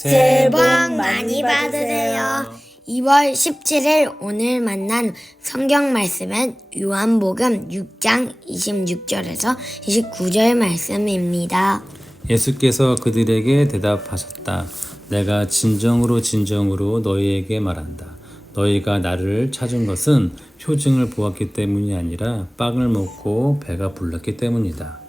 새해 복 많이 받으세요. 2월 17일 오늘 만난 성경 말씀은 요한복음 6장 26절에서 29절 말씀입니다. 예수께서 그들에게 대답하셨다. 내가 진정으로 너희에게 말한다. 너희가 나를 찾은 것은 표징을 보았기 때문이 아니라 빵을 먹고 배가 불렀기 때문이다.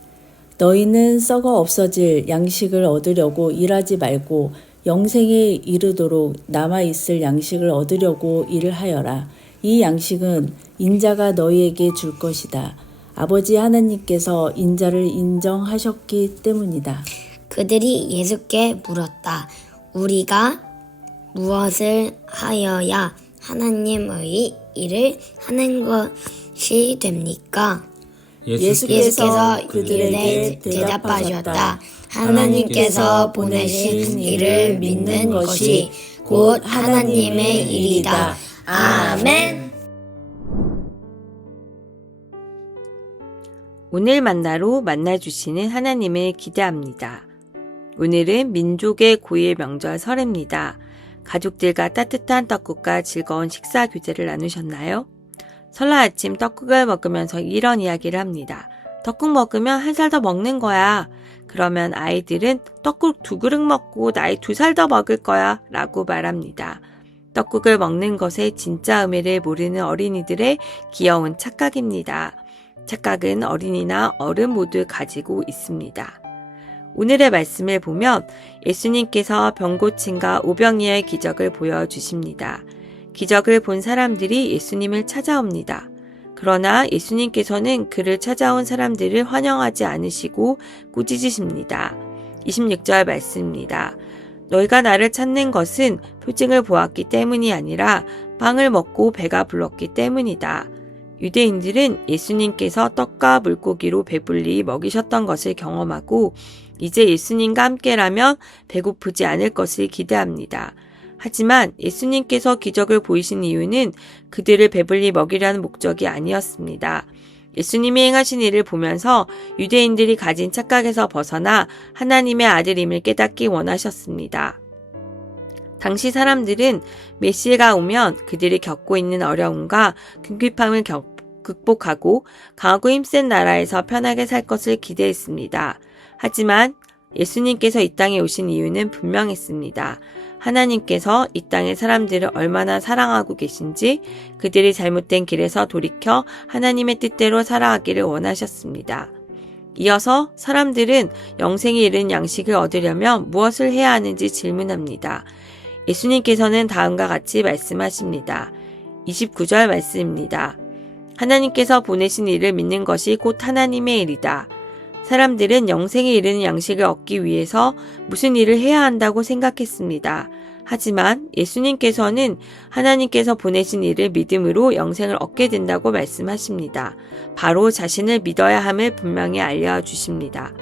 너희는 썩어 없어질 양식을 얻으려고 일하지 말고 영생에 이르도록 남아있을 양식을 얻으려고 일을 하여라. 이 양식은 인자가 너희에게 줄 것이다. 아버지 하나님께서 인자를 인정하셨기 때문이다. 그들이 예수께 물었다. 우리가 무엇을 하여야 하나님의 일을 하는 것이 됩니까? 예수께서 그들에게 대답하셨다. 하나님께서 보내신 일을 믿는 것이 곧 하나님의 일이다. 아멘. 오늘 만나로 만나주시는 하나님을 기대합니다. 오늘은 민족의 고유의 명절 설입니다. 가족들과 따뜻한 떡국과 즐거운 식사 교제를 나누셨나요? 설날 아침 떡국을 먹으면서 이런 이야기를 합니다. 떡국 먹으면 한 살 더 먹는 거야. 그러면 아이들은 떡국 2그릇 먹고 나이 2살 더 먹을 거야 라고 말합니다. 떡국을 먹는 것의 진짜 의미를 모르는 어린이들의 귀여운 착각입니다. 착각은 어린이나 어른 모두 가지고 있습니다. 오늘의 말씀을 보면 예수님께서 병고침과 오병이어의 기적을 보여주십니다. 기적을 본 사람들이 예수님을 찾아옵니다. 그러나 예수님께서는 그를 찾아온 사람들을 환영하지 않으시고 꾸짖으십니다. 26절 말씀입니다. 너희가 나를 찾는 것은 표징을 보았기 때문이 아니라 빵을 먹고 배가 불렀기 때문이다. 유대인들은 예수님께서 떡과 물고기로 배불리 먹이셨던 것을 경험하고 이제 예수님과 함께라면 배고프지 않을 것을 기대합니다. 하지만 예수님께서 기적을 보이신 이유는 그들을 배불리 먹이려는 목적이 아니었습니다. 예수님이 행하신 일을 보면서 유대인들이 가진 착각에서 벗어나 하나님의 아들임을 깨닫기 원하셨습니다. 당시 사람들은 메시아가 오면 그들이 겪고 있는 어려움과 궁핍함을 극복하고 강하고 힘센 나라에서 편하게 살 것을 기대했습니다. 하지만 예수님께서 이 땅에 오신 이유는 분명했습니다. 하나님께서 이 땅의 사람들을 얼마나 사랑하고 계신지 그들이 잘못된 길에서 돌이켜 하나님의 뜻대로 살아가기를 원하셨습니다. 이어서 사람들은 영생에 이른 양식을 얻으려면 무엇을 해야 하는지 질문합니다. 예수님께서는 다음과 같이 말씀하십니다. 29절 말씀입니다. 하나님께서 보내신 일을 믿는 것이 곧 하나님의 일이다. 사람들은 영생에 이르는 양식을 얻기 위해서 무슨 일을 해야 한다고 생각했습니다. 하지만 예수님께서는 하나님께서 보내신 일을 믿음으로 영생을 얻게 된다고 말씀하십니다. 바로 자신을 믿어야 함을 분명히 알려주십니다.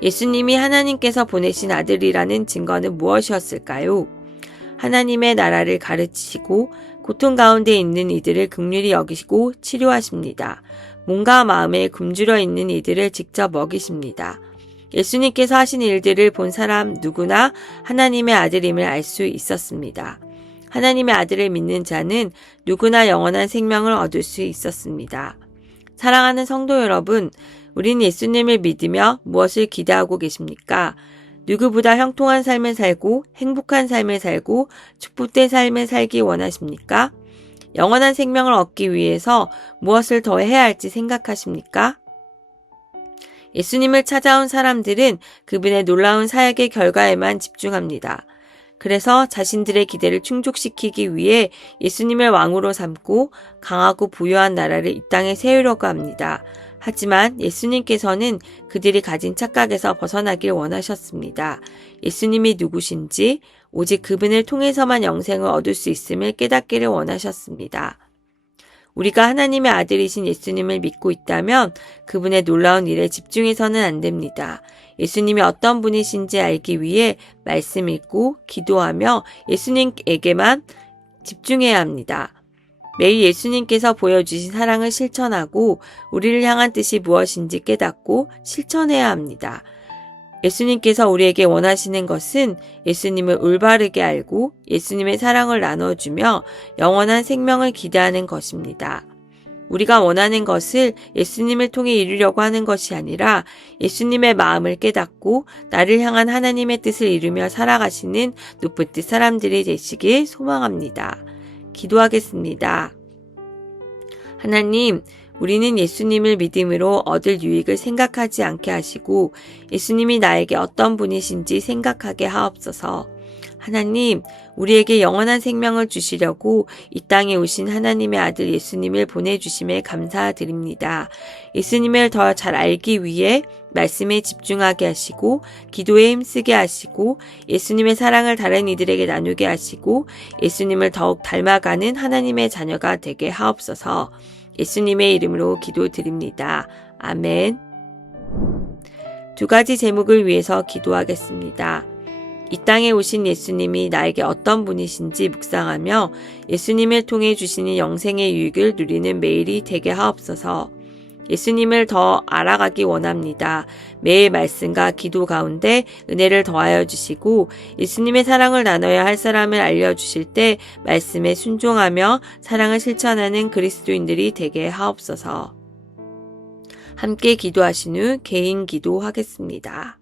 예수님이 하나님께서 보내신 아들이라는 증거는 무엇이었을까요? 하나님의 나라를 가르치시고 고통 가운데 있는 이들을 긍휼히 여기시고 치료하십니다. 몸과 마음에 굶주려 있는 이들을 직접 먹이십니다. 예수님께서 하신 일들을 본 사람 누구나 하나님의 아들임을 알 수 있었습니다. 하나님의 아들을 믿는 자는 누구나 영원한 생명을 얻을 수 있었습니다. 사랑하는 성도 여러분, 우린 예수님을 믿으며 무엇을 기대하고 계십니까? 누구보다 형통한 삶을 살고 행복한 삶을 살고 축복된 삶을 살기 원하십니까? 영원한 생명을 얻기 위해서 무엇을 더 해야 할지 생각하십니까? 예수님을 찾아온 사람들은 그분의 놀라운 사역의 결과에만 집중합니다. 그래서 자신들의 기대를 충족시키기 위해 예수님을 왕으로 삼고 강하고 부유한 나라를 이 땅에 세우려고 합니다. 하지만 예수님께서는 그들이 가진 착각에서 벗어나길 원하셨습니다. 예수님이 누구신지 오직 그분을 통해서만 영생을 얻을 수 있음을 깨닫기를 원하셨습니다. 우리가 하나님의 아들이신 예수님을 믿고 있다면 그분의 놀라운 일에 집중해서는 안 됩니다. 예수님이 어떤 분이신지 알기 위해 말씀 읽고 기도하며 예수님에게만 집중해야 합니다. 매일 예수님께서 보여주신 사랑을 실천하고 우리를 향한 뜻이 무엇인지 깨닫고 실천해야 합니다. 예수님께서 우리에게 원하시는 것은 예수님을 올바르게 알고 예수님의 사랑을 나눠주며 영원한 생명을 기대하는 것입니다. 우리가 원하는 것을 예수님을 통해 이루려고 하는 것이 아니라 예수님의 마음을 깨닫고 나를 향한 하나님의 뜻을 이루며 살아가시는 높은 뜻 사람들이 되시길 소망합니다. 기도하겠습니다. 하나님, 우리는 예수님을 믿음으로 얻을 유익을 생각하지 않게 하시고 예수님이 나에게 어떤 분이신지 생각하게 하옵소서. 하나님, 우리에게 영원한 생명을 주시려고 이 땅에 오신 하나님의 아들 예수님을 보내주심에 감사드립니다. 예수님을 더 잘 알기 위해 말씀에 집중하게 하시고 기도에 힘쓰게 하시고 예수님의 사랑을 다른 이들에게 나누게 하시고 예수님을 더욱 닮아가는 하나님의 자녀가 되게 하옵소서. 예수님의 이름으로 기도드립니다. 아멘. 2가지 제목을 위해서 기도하겠습니다. 이 땅에 오신 예수님이 나에게 어떤 분이신지 묵상하며 예수님을 통해 주시는 영생의 유익을 누리는 매일이 되게 하옵소서. 예수님을 더 알아가기 원합니다. 매일 말씀과 기도 가운데 은혜를 더하여 주시고 예수님의 사랑을 나눠야 할 사람을 알려주실 때 말씀에 순종하며 사랑을 실천하는 그리스도인들이 되게 하옵소서. 함께 기도하신 후 개인 기도하겠습니다.